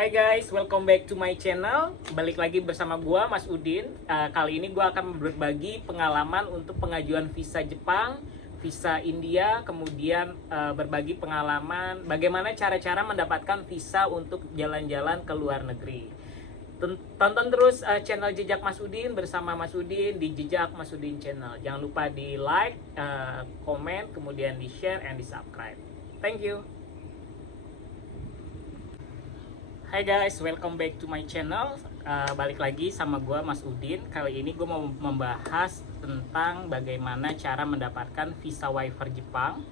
Hai guys, welcome back to my channel. Balik lagi bersama gua Mas Udin. Kali ini gua akan berbagi pengalaman untuk pengajuan visa Jepang, visa India, kemudian berbagi pengalaman bagaimana cara-cara mendapatkan visa untuk jalan-jalan ke luar negeri. Tonton terus channel Jejak Mas Udin bersama Mas Udin di Jejak Mas Udin channel. Jangan lupa di like, komen, kemudian di share, and di subscribe. Thank you. Hai guys, welcome back to my channel. Balik lagi sama gue Mas Udin. Kali ini gue mau membahas tentang bagaimana cara mendapatkan visa waiver Jepang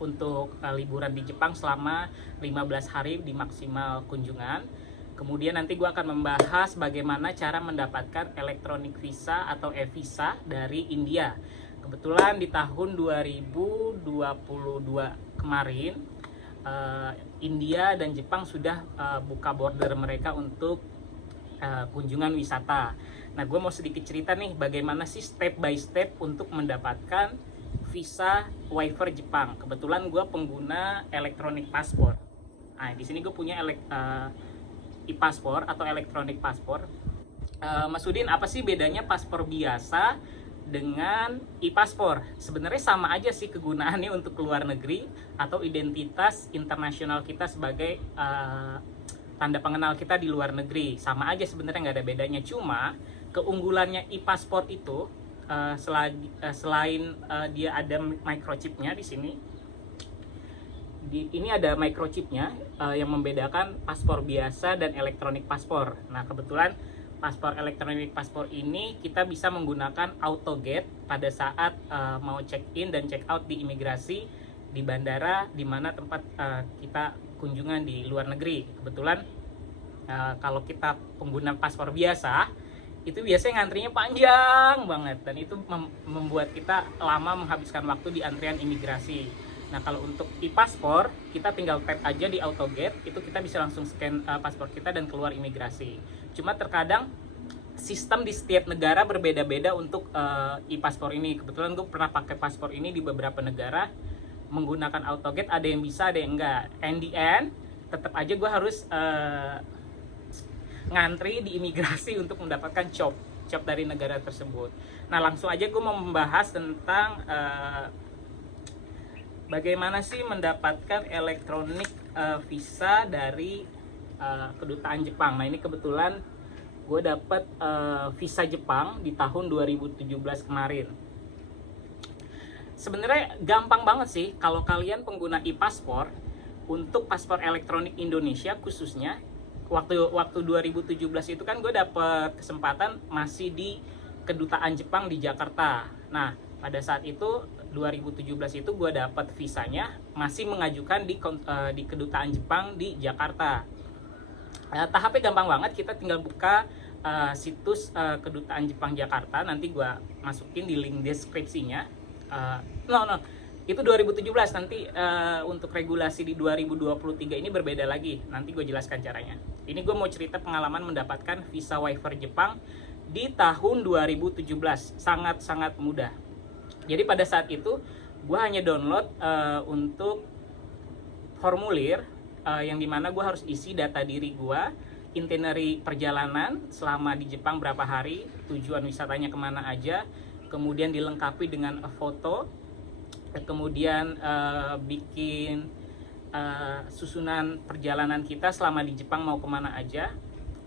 untuk liburan di Jepang selama 15 hari di maksimal kunjungan. Kemudian nanti gue akan membahas bagaimana cara mendapatkan electronic visa atau e-visa dari India. Kebetulan di tahun 2022 kemarin India dan Jepang sudah buka border mereka untuk kunjungan wisata. Nah, gue mau sedikit cerita nih bagaimana sih step by step untuk mendapatkan visa waiver Jepang. Kebetulan gue pengguna electronic passport. Nah, di sini gue punya e-passport atau electronic passport. Mas Udin, apa sih bedanya paspor biasa dengan e-paspor? Sebenarnya sama aja sih kegunaannya untuk keluar negeri atau identitas internasional kita sebagai tanda pengenal kita di luar negeri. Sama aja sebenarnya, nggak ada bedanya. Cuma keunggulannya e-paspor itu selain dia ada microchipnya di sini. Ini ada microchipnya yang membedakan paspor biasa dan elektronik paspor. Nah, kebetulan paspor elektronik paspor ini kita bisa menggunakan autogate pada saat mau check in dan check out di imigrasi di bandara di mana tempat kita kunjungan di luar negeri. Kebetulan kalau kita pengguna paspor biasa itu biasanya ngantrinya panjang banget dan itu membuat kita lama menghabiskan waktu di antrian imigrasi. Nah, kalau untuk e-paspor kita tinggal tap aja di autogate, itu kita bisa langsung scan paspor kita dan keluar imigrasi. Cuma terkadang sistem di setiap negara berbeda-beda untuk e-paspor ini. Kebetulan gue pernah pakai paspor ini di beberapa negara menggunakan autogate, ada yang bisa, ada yang enggak. And the end, tetap aja gue harus ngantri di imigrasi untuk mendapatkan COP dari negara tersebut. Nah, langsung aja gue mau membahas tentang bagaimana sih mendapatkan elektronik visa dari kedutaan Jepang. Nah, ini kebetulan gue dapat visa Jepang di tahun 2017 kemarin. Sebenarnya gampang banget sih kalau kalian pengguna e-paspor untuk paspor elektronik Indonesia khususnya. Waktu 2017 itu kan gue dapat kesempatan masih di kedutaan Jepang di Jakarta. Nah, pada saat itu 2017 itu gue dapat visanya masih mengajukan di kedutaan Jepang di Jakarta. Tahapnya gampang banget, kita tinggal buka situs kedutaan Jepang Jakarta, nanti gue masukin di link deskripsinya. Itu 2017, nanti untuk regulasi di 2023 ini berbeda lagi, nanti gue jelaskan caranya. Ini gue mau cerita pengalaman mendapatkan visa waiver Jepang di tahun 2017, sangat-sangat mudah. Jadi pada saat itu gue hanya download untuk formulir yang dimana gue harus isi data diri gue, itinerary perjalanan selama di Jepang berapa hari, tujuan wisatanya kemana aja, kemudian dilengkapi dengan foto, kemudian bikin susunan perjalanan kita selama di Jepang mau kemana aja.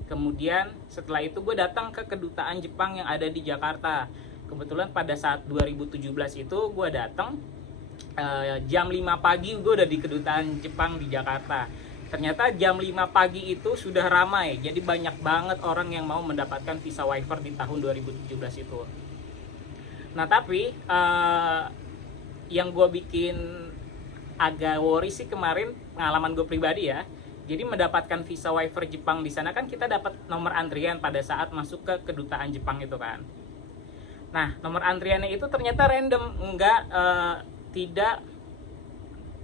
Kemudian setelah itu gue datang ke kedutaan Jepang yang ada di Jakarta. Kebetulan pada saat 2017 itu gue datang jam 5 pagi gue udah di kedutaan Jepang di Jakarta. Ternyata jam 5 pagi itu sudah ramai, jadi banyak banget orang yang mau mendapatkan visa waiver di tahun 2017 itu. Nah, tapi yang gue bikin agak worry sih kemarin, pengalaman gue pribadi ya, Jadi mendapatkan visa waiver Jepang di sana kan kita dapat nomor antrian pada saat masuk ke kedutaan Jepang itu kan. Nah, nomor antriannya itu ternyata random, tidak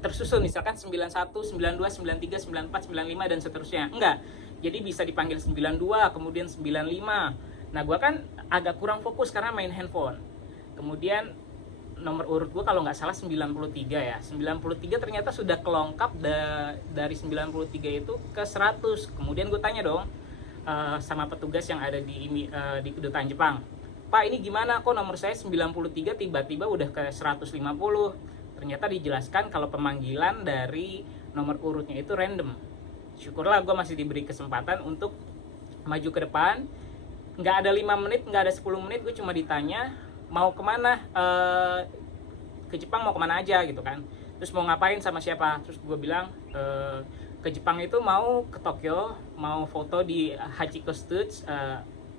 tersusun, misalkan 91, 92, 93, 94, 95 dan seterusnya. Enggak. Jadi bisa dipanggil 92, kemudian 95. Nah, gua kan agak kurang fokus karena main handphone. Kemudian nomor urut gue kalau nggak salah 93 ya. 93 ternyata sudah kelongkap dari 93 itu ke 100. Kemudian gue tanya dong sama petugas yang ada di kedutaan Jepang. Pak, ini gimana kok nomor saya 93 tiba-tiba udah ke 150? Ternyata dijelaskan kalau pemanggilan dari nomor urutnya itu random. Syukurlah gue masih diberi kesempatan untuk maju ke depan. Nggak ada 5 menit, nggak ada 10 menit, gue cuma ditanya mau kemana, ke Jepang mau kemana aja gitu kan, terus mau ngapain sama siapa. Terus gue bilang ke Jepang itu mau ke Tokyo, mau foto di Hachiko Studio,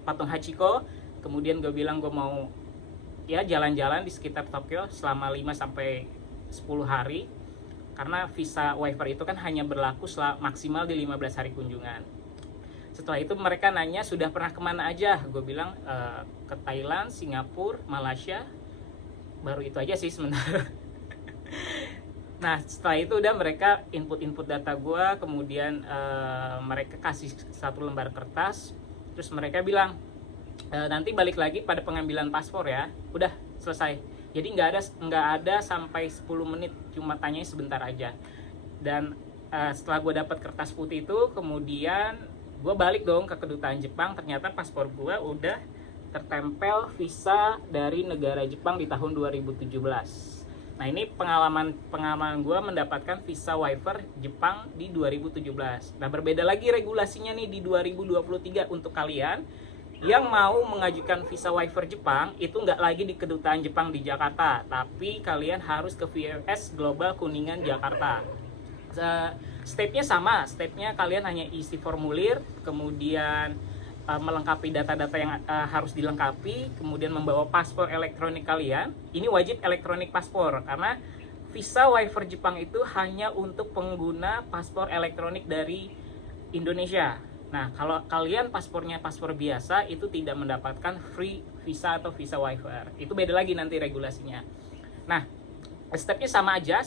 patung Hachiko. Kemudian gue bilang gue mau ya jalan-jalan di sekitar Tokyo selama 5-10 hari, karena visa waiver itu kan hanya berlaku maksimal di 15 hari kunjungan. Setelah itu mereka nanya sudah pernah kemana aja. Gue bilang ke Thailand, Singapura, Malaysia. Baru itu aja sih sebenarnya. Nah, setelah itu udah mereka input data gue. Kemudian mereka kasih 1 lembar kertas. Terus mereka bilang nanti balik lagi pada pengambilan paspor ya. Udah selesai. Jadi nggak ada sampai 10 menit. Cuma tanyanya sebentar aja. Dan setelah gue dapat kertas putih itu, kemudian gue balik dong ke kedutaan Jepang. Ternyata paspor gue udah tertempel visa dari negara Jepang di tahun 2017. Nah, ini pengalaman gue mendapatkan visa waiver Jepang di 2017. Nah, berbeda lagi regulasinya nih di 2023 untuk kalian yang mau mengajukan visa waiver Jepang. Itu nggak lagi di kedutaan Jepang di Jakarta, tapi kalian harus ke VFS Global Kuningan Jakarta. Stepnya sama, stepnya kalian hanya isi formulir, kemudian melengkapi data-data yang harus dilengkapi, kemudian membawa paspor elektronik kalian. Ini wajib elektronik paspor, karena visa waiver Jepang itu hanya untuk pengguna paspor elektronik dari Indonesia. Nah, kalau kalian paspornya paspor biasa, itu tidak mendapatkan free visa atau visa waiver. Itu beda lagi nanti regulasinya. Nah, stepnya sama aja,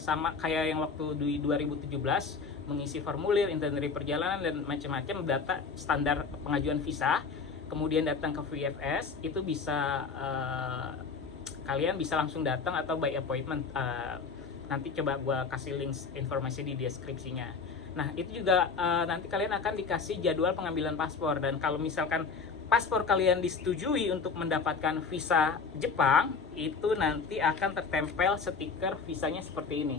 sama kayak yang waktu di 2017, mengisi formulir, itinerary perjalanan, dan macam-macam data standar pengajuan visa. Kemudian datang ke VFS, itu bisa kalian bisa langsung datang atau by appointment. Nanti coba gue kasih link informasi di deskripsinya. Nah, itu juga nanti kalian akan dikasih jadwal pengambilan paspor. Dan kalau misalkan paspor kalian disetujui untuk mendapatkan visa Jepang, itu nanti akan tertempel stiker visanya seperti ini.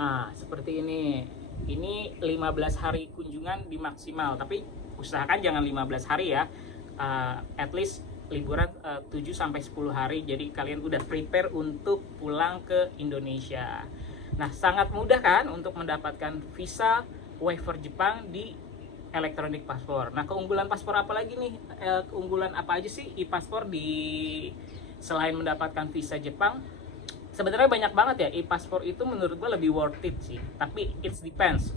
Nah, seperti ini. Ini 15 hari kunjungan di maksimal, tapi usahakan jangan 15 hari ya. At least liburan 7-10 hari, jadi kalian udah prepare untuk pulang ke Indonesia. Nah, sangat mudah kan untuk mendapatkan visa waiver Jepang di elektronik paspor. Nah, keunggulan paspor apa lagi nih? Keunggulan apa aja sih e-paspor selain mendapatkan visa Jepang? Sebenarnya banyak banget ya. E-paspor itu menurut gue lebih worth it sih. Tapi it depends.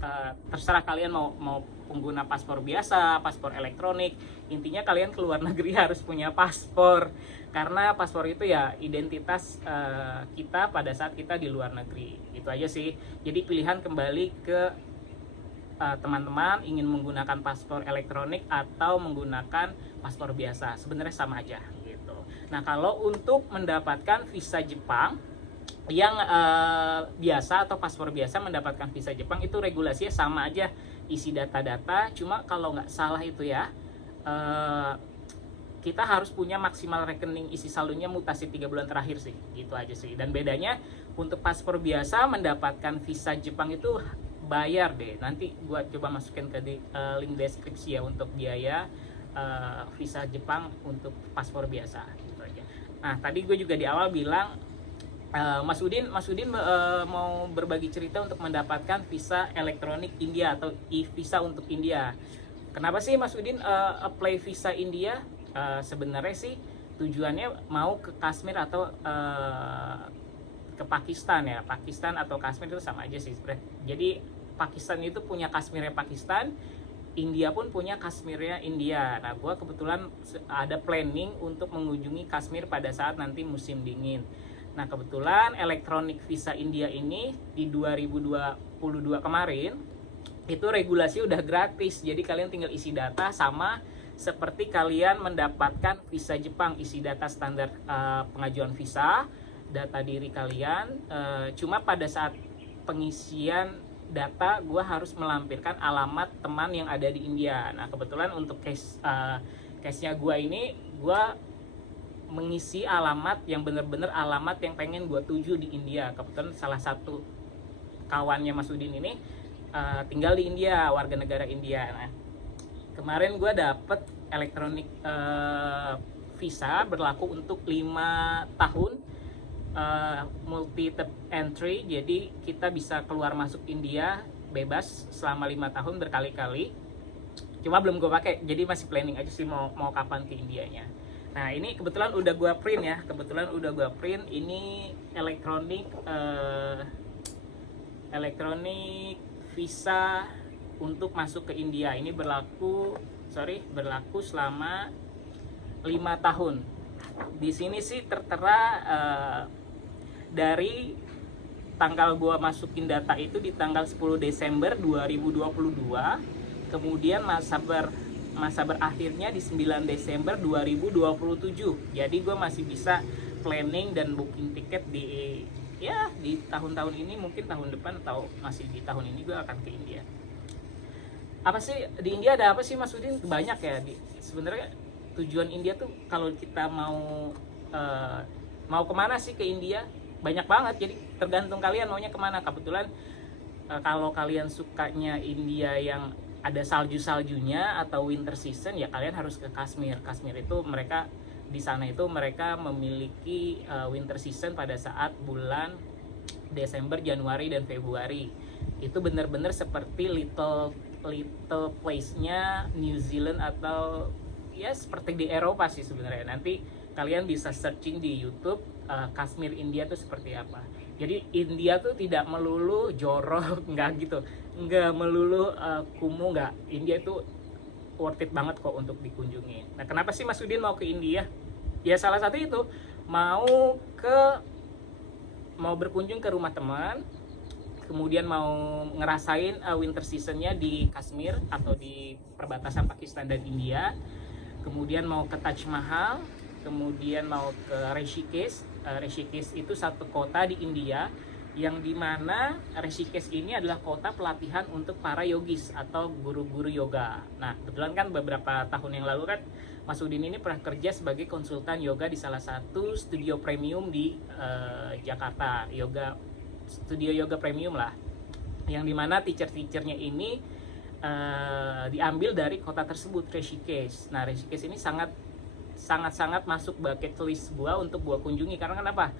Terserah kalian mau pengguna paspor biasa, paspor elektronik. Intinya kalian keluar negeri harus punya paspor. Karena paspor itu ya identitas kita pada saat kita di luar negeri. Itu aja sih. Jadi pilihan kembali ke teman-teman ingin menggunakan paspor elektronik atau menggunakan paspor biasa, sebenarnya sama aja gitu. Nah, kalau untuk mendapatkan visa Jepang yang biasa atau paspor biasa mendapatkan visa Jepang, itu regulasinya sama aja, isi data-data. Cuma kalau nggak salah itu ya, kita harus punya maksimal rekening isi saldonya mutasi 3 bulan terakhir sih, gitu aja sih. Dan bedanya untuk paspor biasa mendapatkan visa Jepang itu bayar deh. Nanti gua coba masukin ke link deskripsi ya untuk biaya visa Jepang untuk paspor biasa gitu aja. Nah, tadi gue juga di awal bilang Mas Udin mau berbagi cerita untuk mendapatkan visa elektronik India atau e-visa untuk India. Kenapa sih Mas Udin apply visa India? Sebenarnya sih tujuannya mau ke Kashmir atau ke Pakistan ya. Pakistan atau Kashmir itu sama aja sih sebenarnya. Jadi Pakistan itu punya Kashmirnya Pakistan, India pun punya Kashmirnya India. Nah, gue kebetulan ada planning untuk mengunjungi Kashmir pada saat nanti musim dingin. Nah, kebetulan elektronik visa India ini di 2022 kemarin itu regulasi udah gratis. Jadi kalian tinggal isi data sama seperti kalian mendapatkan visa Jepang, isi data standar pengajuan visa, data diri kalian. Cuma pada saat pengisian data gue harus melampirkan alamat teman yang ada di India. Nah, kebetulan untuk case-nya gue ini, gue mengisi alamat yang bener-bener alamat yang pengen gue tuju di India. Kebetulan salah satu kawannya Mas Udin ini tinggal di India, warga negara India. Nah, kemarin gue dapet elektronik visa berlaku untuk 5 tahun, multi entry, jadi kita bisa keluar masuk India bebas selama 5 tahun berkali-kali. Cuma belum gue pakai, jadi masih planning aja sih mau kapan ke Indianya. Nah, ini kebetulan udah gue print ya, ini elektronik visa untuk masuk ke India. Ini berlaku selama 5 tahun. Di sini sih tertera dari tanggal gua masukin data itu di tanggal 10 Desember 2022, kemudian masa berakhirnya di 9 Desember 2027. Jadi gue masih bisa planning dan booking tiket di tahun-tahun ini, mungkin tahun depan atau masih di tahun ini gue akan ke India. Apa sih di India, ada apa sih Mas Udin? Banyak ya. Sebenarnya tujuan India tuh kalau kita mau kemana sih ke India? Banyak banget, jadi tergantung kalian maunya kemana. Kebetulan kalau kalian sukanya India yang ada salju-saljunya atau winter season, ya kalian harus ke Kashmir. Kashmir itu mereka di sana itu mereka memiliki winter season pada saat bulan Desember, Januari dan Februari. Itu benar-benar seperti little place-nya New Zealand atau ya seperti di Eropa sih sebenarnya. Nanti kalian bisa searching di YouTube Kashmir India tuh seperti apa. Jadi India tuh tidak melulu jorok, nggak gitu, nggak melulu kumuh, nggak. India itu worth it banget kok untuk dikunjungi. Nah, kenapa sih Mas Udin mau ke India? Ya salah satu itu mau berkunjung ke rumah teman, kemudian mau ngerasain winter seasonnya di Kashmir atau di perbatasan Pakistan dan India, kemudian mau ke Taj Mahal, kemudian mau ke Rishikesh. Rishikesh itu satu kota di India yang dimana Rishikesh ini adalah kota pelatihan untuk para yogis atau guru-guru yoga. Nah, kebetulan kan beberapa tahun yang lalu kan Mas Udin ini pernah kerja sebagai konsultan yoga di salah satu studio premium di Jakarta, studio yoga premium lah, yang dimana teacher-teachernya ini diambil dari kota tersebut, Rishikesh. Nah, Rishikesh ini sangat masuk bucket list gua untuk gua kunjungi. Karena kenapa?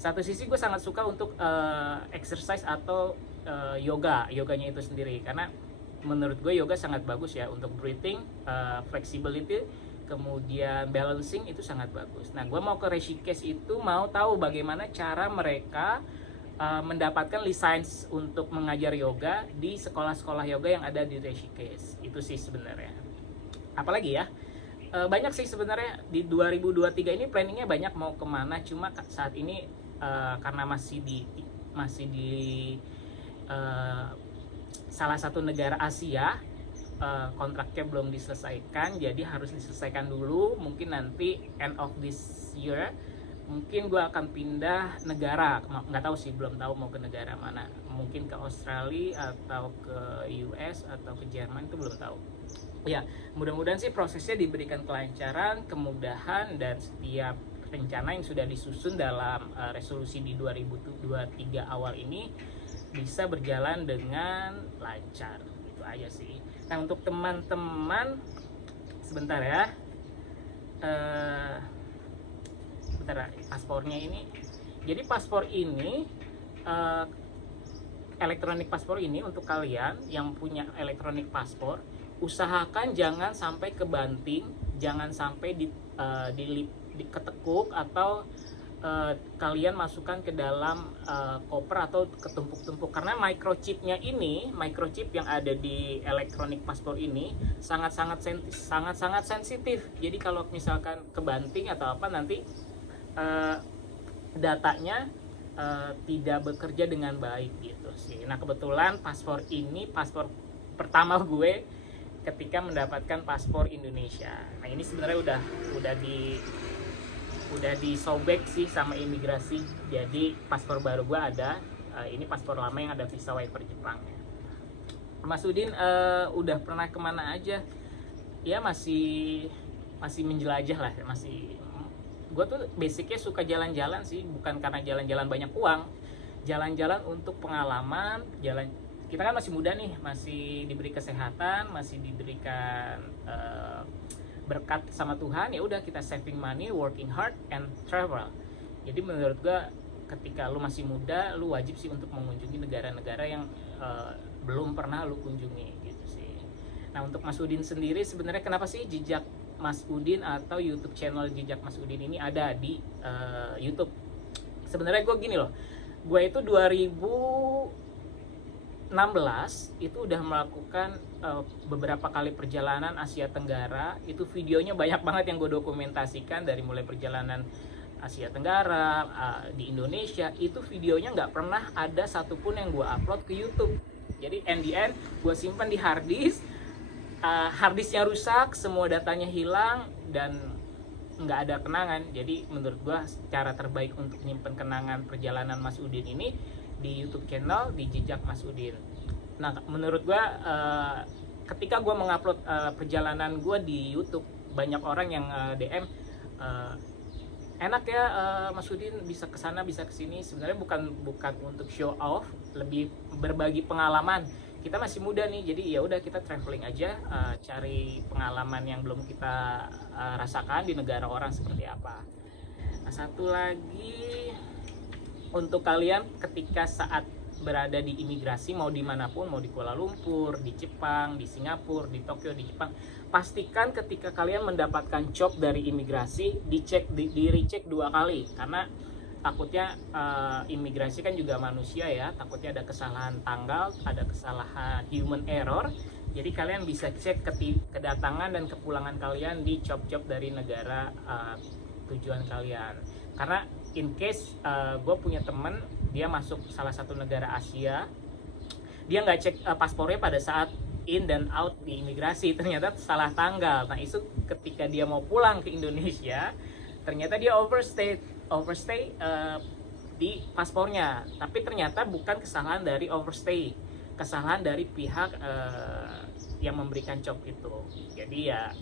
Satu sisi gue sangat suka untuk exercise atau yoganya itu sendiri, karena menurut gue yoga sangat bagus ya untuk breathing, flexibility, kemudian balancing itu sangat bagus. Nah, gue mau ke Rishikesh itu mau tahu bagaimana cara mereka mendapatkan lisensi untuk mengajar yoga di sekolah-sekolah yoga yang ada di Rishikesh. Itu sih sebenarnya. Apalagi ya, banyak sih sebenarnya di 2023 ini planningnya banyak mau kemana. Cuma saat ini karena masih di salah satu negara Asia, kontraknya belum diselesaikan, jadi harus diselesaikan dulu. Mungkin nanti end of this year mungkin gue akan pindah negara, nggak tahu sih, belum tahu mau ke negara mana. Mungkin ke Australia atau ke US atau ke Jerman, itu belum tahu. Ya, mudah-mudahan sih prosesnya diberikan kelancaran, kemudahan, dan setiap rencana yang sudah disusun dalam resolusi di 2023 awal ini bisa berjalan dengan lancar. Itu aja sih. Nah, untuk teman-teman, sebentar ya, paspornya ini. Jadi paspor ini, elektronik paspor ini untuk kalian yang punya elektronik paspor, usahakan jangan sampai kebanting, jangan sampai diketekuk atau kalian masukkan ke dalam koper atau ketumpuk-tumpuk, karena microchipnya ini, microchip yang ada di elektronik paspor ini sangat-sangat sensitif. Jadi kalau misalkan kebanting atau apa, nanti datanya tidak bekerja dengan baik gitu sih. Nah kebetulan paspor ini paspor pertama gue ketika mendapatkan paspor Indonesia. Nah ini sebenarnya udah disobek sih sama imigrasi, jadi paspor baru gue ada. Ini paspor lama yang ada visa wiper Jepang. Mas Udin udah pernah kemana aja? Ya masih menjelajah lah, gue tuh basicnya suka jalan-jalan sih, bukan karena jalan-jalan banyak uang, jalan-jalan untuk pengalaman. Kita kan masih muda nih, masih diberi kesehatan, masih diberikan berkat sama Tuhan, ya udah kita saving money, working hard and travel. Jadi menurut gua ketika lu masih muda, lu wajib sih untuk mengunjungi negara-negara yang belum pernah lu kunjungi gitu sih. Nah untuk Mas Udin sendiri sebenarnya kenapa sih Jejak Mas Udin atau YouTube channel Jejak Mas Udin ini ada di YouTube? Sebenarnya gue gini loh, gue itu 2016 itu udah melakukan beberapa kali perjalanan Asia Tenggara. Itu videonya banyak banget yang gue dokumentasikan, dari mulai perjalanan Asia Tenggara, di Indonesia. Itu videonya nggak pernah ada satupun yang gue upload ke YouTube. Jadi end gue simpan di harddisk, harddisknya rusak, semua datanya hilang, dan nggak ada kenangan. Jadi menurut gue cara terbaik untuk menyimpan kenangan perjalanan Mas Udin ini di YouTube channel di Jejak Mas Udin. Nah menurut gue ketika gue mengupload perjalanan gue di YouTube, banyak orang yang DM, enak ya Mas Udin bisa kesana bisa kesini. Sebenarnya bukan untuk show off, lebih berbagi pengalaman. Kita masih muda nih, jadi ya udah kita traveling aja, cari pengalaman yang belum kita rasakan di negara orang seperti apa. Nah satu lagi, untuk kalian ketika saat berada di imigrasi, mau dimanapun, mau di Kuala Lumpur, di Jepang, di Singapura, di Tokyo, di Jepang, pastikan ketika kalian mendapatkan job dari imigrasi, di recheck 2 kali, karena takutnya imigrasi kan juga manusia ya, takutnya ada kesalahan tanggal, ada kesalahan human error. Jadi kalian bisa cek kedatangan dan kepulangan kalian di job-job dari negara tujuan kalian. Karena in case gue punya temen, dia masuk salah satu negara Asia, dia nggak cek paspornya pada saat in dan out di imigrasi, ternyata salah tanggal. Nah itu ketika dia mau pulang ke Indonesia, ternyata dia overstay di paspornya, tapi ternyata bukan kesalahan dari overstay, kesalahan dari pihak yang memberikan job itu. Jadi ya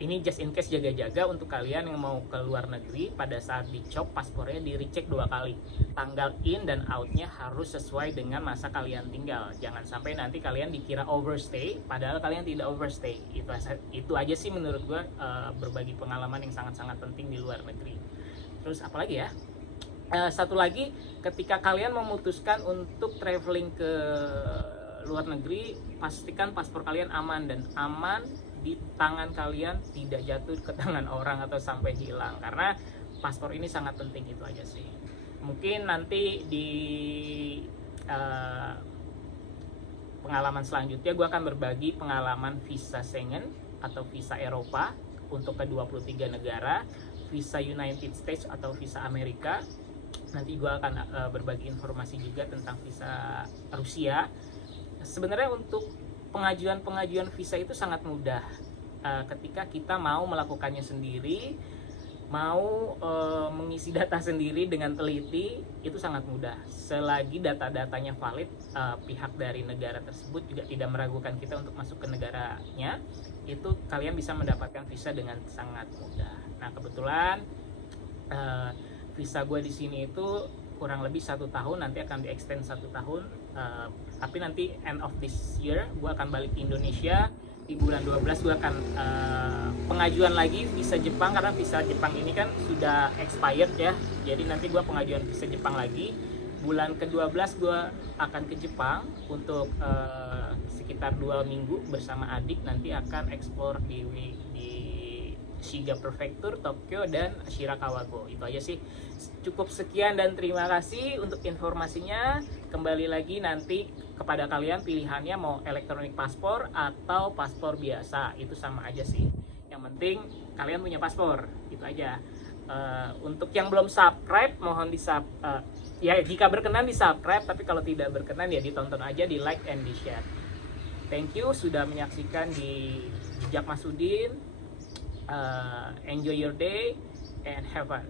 ini just in case, jaga-jaga untuk kalian yang mau ke luar negeri, pada saat di job paspornya di recheck 2 kali, tanggal in dan outnya harus sesuai dengan masa kalian tinggal. Jangan sampai nanti kalian dikira overstay padahal kalian tidak overstay. Itu aja sih menurut gue berbagi pengalaman yang sangat-sangat penting di luar negeri. Terus apalagi ya, satu lagi, ketika kalian memutuskan untuk traveling ke luar negeri, pastikan paspor kalian aman, dan aman di tangan kalian, tidak jatuh ke tangan orang atau sampai hilang, karena paspor ini sangat penting. Itu aja sih. Mungkin nanti di pengalaman selanjutnya gue akan berbagi pengalaman visa Schengen atau visa Eropa untuk ke 23 negara, visa United States atau visa Amerika. Nanti gue akan berbagi informasi juga tentang visa Rusia. Sebenarnya untuk pengajuan visa itu sangat mudah ketika kita mau melakukannya sendiri, mau mengisi data sendiri dengan teliti, itu sangat mudah. Selagi data-datanya valid, pihak dari negara tersebut juga tidak meragukan kita untuk masuk ke negaranya, itu kalian bisa mendapatkan visa dengan sangat mudah. Nah kebetulan visa gue di sini itu kurang lebih 1 tahun, nanti akan di-extend 1 tahun, tapi nanti end of this year gue akan balik ke Indonesia. Di bulan 12 gue akan pengajuan lagi visa Jepang, karena visa Jepang ini kan sudah expired ya, jadi nanti gue pengajuan visa Jepang lagi. Bulan ke-12 gue akan ke Jepang untuk sekitar 2 minggu bersama adik, nanti akan ekspor di Shiga Prefecture, Tokyo, dan Shirakawago. Itu aja sih. Cukup sekian dan terima kasih untuk informasinya. Kembali lagi nanti kepada kalian pilihannya mau elektronik paspor atau paspor biasa. Itu sama aja sih. Yang penting kalian punya paspor. Itu aja. Untuk yang belum subscribe mohon ya jika berkenan di subscribe, tapi kalau tidak berkenan ya ditonton aja, di like and di share. Thank you sudah menyaksikan di Jejak Masudin. Enjoy your day and have fun.